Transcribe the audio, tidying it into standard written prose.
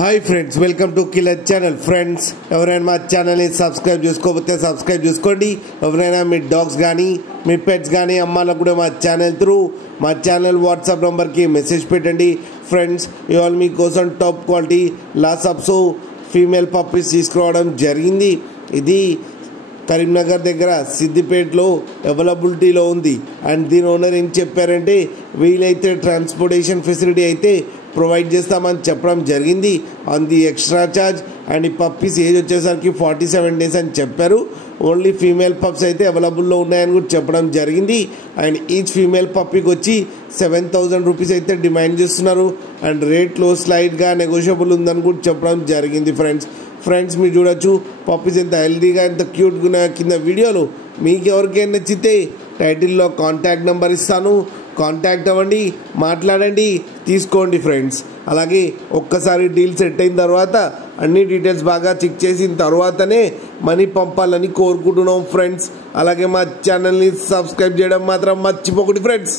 Hi friends, welcome to killer channel. Friends, ఎవరైనా మా ఛానల్ని సబ్స్క్రైబ్ చేసుకోకపోతే సబ్స్క్రైబ్ చేసుకోండి. ఎవరైనా మీ డాగ్స్ కానీ మీ పెట్స్ కానీ అమ్మాలకు కూడా మా ఛానల్ వాట్సాప్ నెంబర్కి మెసేజ్ పెట్టండి. ఫ్రెండ్స్, ఇవాళ మీకోసం టాప్ క్వాలిటీ లాసాప్స్ ఫీమేల్ పప్పీస్ తీసుకురావడం జరిగింది. ఇది కరీంనగర్ దగ్గర సిద్దిపేటలో అవైలబిలిటీలో ఉంది. అండ్ దీని ఓనర్ ఏం చెప్పారంటే, వీలైతే ట్రాన్స్పోర్టేషన్ ఫెసిలిటీ అయితే ప్రొవైడ్ చేస్తామని చెప్పడం జరిగింది on the extra charge. And ఈ పప్పీస్ ఏజ్ వచ్చేసరికి 47 days అని చెప్పారు. ఓన్లీ ఫీమేల్ పప్స్ అయితే అవైలబుల్లో ఉన్నాయని కూడా చెప్పడం జరిగింది. అండ్ ఈచ్ ఫీమేల్ పప్పీకి వచ్చి 7,000 రూపీస్ అయితే డిమాండ్ చేస్తున్నారు. అండ్ రేట్లో స్లైడ్గా నెగోషియబుల్ ఉందని కూడా చెప్పడం జరిగింది. ఫ్రెండ్స్ మీరు చూడొచ్చు పప్పీస్ ఎంత హెల్దీగా ఎంత క్యూట్గా ఉన్న కింద వీడియోలో. మీకు ఎవరికైనా నచ్చితే టైటిల్లో కాంటాక్ట్ నెంబర్ ఇస్తాను, కాంటాక్ట్ అవ్వండి, మాట్లాడండి, తీసుకోండి ఫ్రెండ్స్. అలాగే ఒక్కసారి డీల్ సెట్ అయిన తర్వాత అన్ని డీటెయిల్స్ బాగా చెక్ చేసిన తర్వాతనే మనీ పంపాలని కోరుకుంటున్నాం ఫ్రెండ్స్. అలాగే మా ఛానల్ని సబ్స్క్రైబ్ చేయడం మాత్రం మర్చిపోకండి ఫ్రెండ్స్.